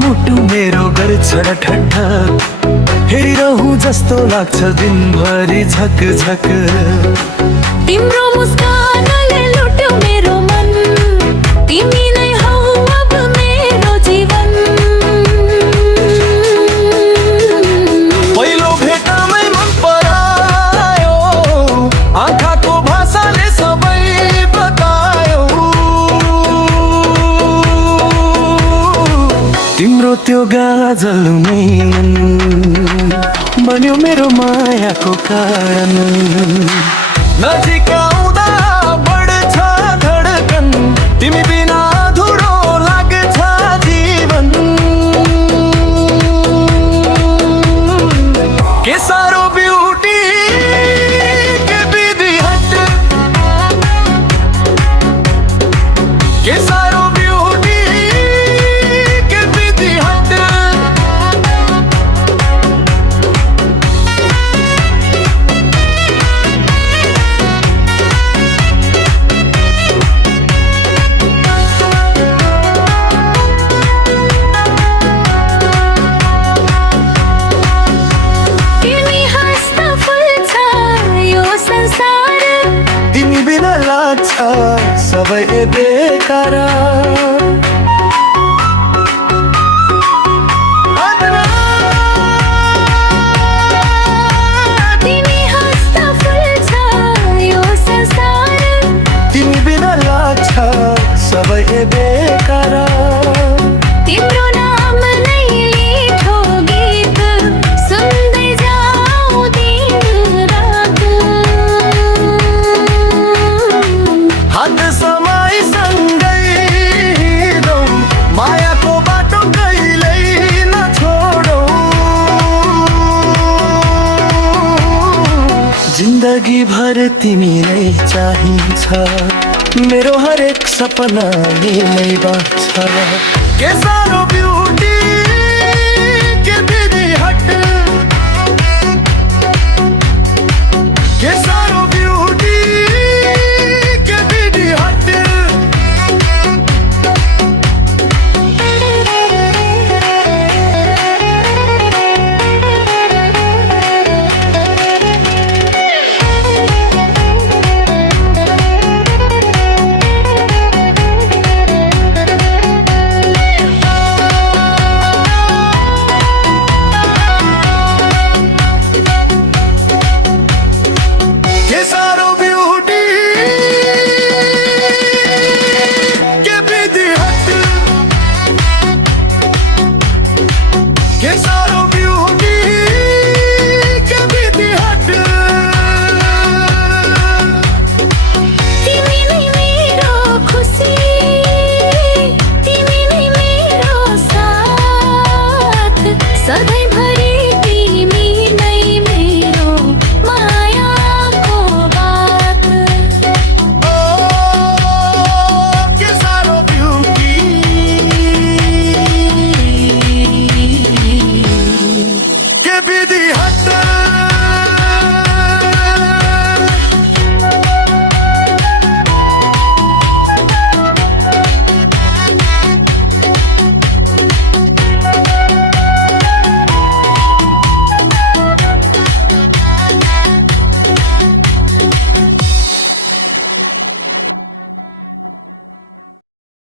मुटु मेरो गर्छ ठट्टा हेरिरहु जस्तो लाग्छ दिनभरि झक झक तिम्रो मुस्कानले लुट्यो मेरो मन तिमी नै हौ अब मेरो जीवन पहिलो भेटमै मन परायो आँखाको भाषाले सबै बतायो तिम्रो त्यो गाजल मैलन बन्यो मेरो मायाको कारण नजिक आउँदा बढ्छ धडकन तिमी बिना अधुरो लाग्छ जीवन के सारो ब्युटी के विधि हट के सारो ब्युटी के विधि हट सबै बेकार तिमी हाँस्दा फुल्छ यो संसार तिमी बिना लाग्छ सबै बेकार तिम्रो नाम नै लिठो गीत सुन्दै जाऊ दिन रात हात समाई सँगै हिँडौँ मायाको बाटो कहिल्यै नछोडौँ जिन्दगी भर तिमीलाई चाहिन्छ मेरो हरेक सपना तिमीमै बाँच्छ के सारो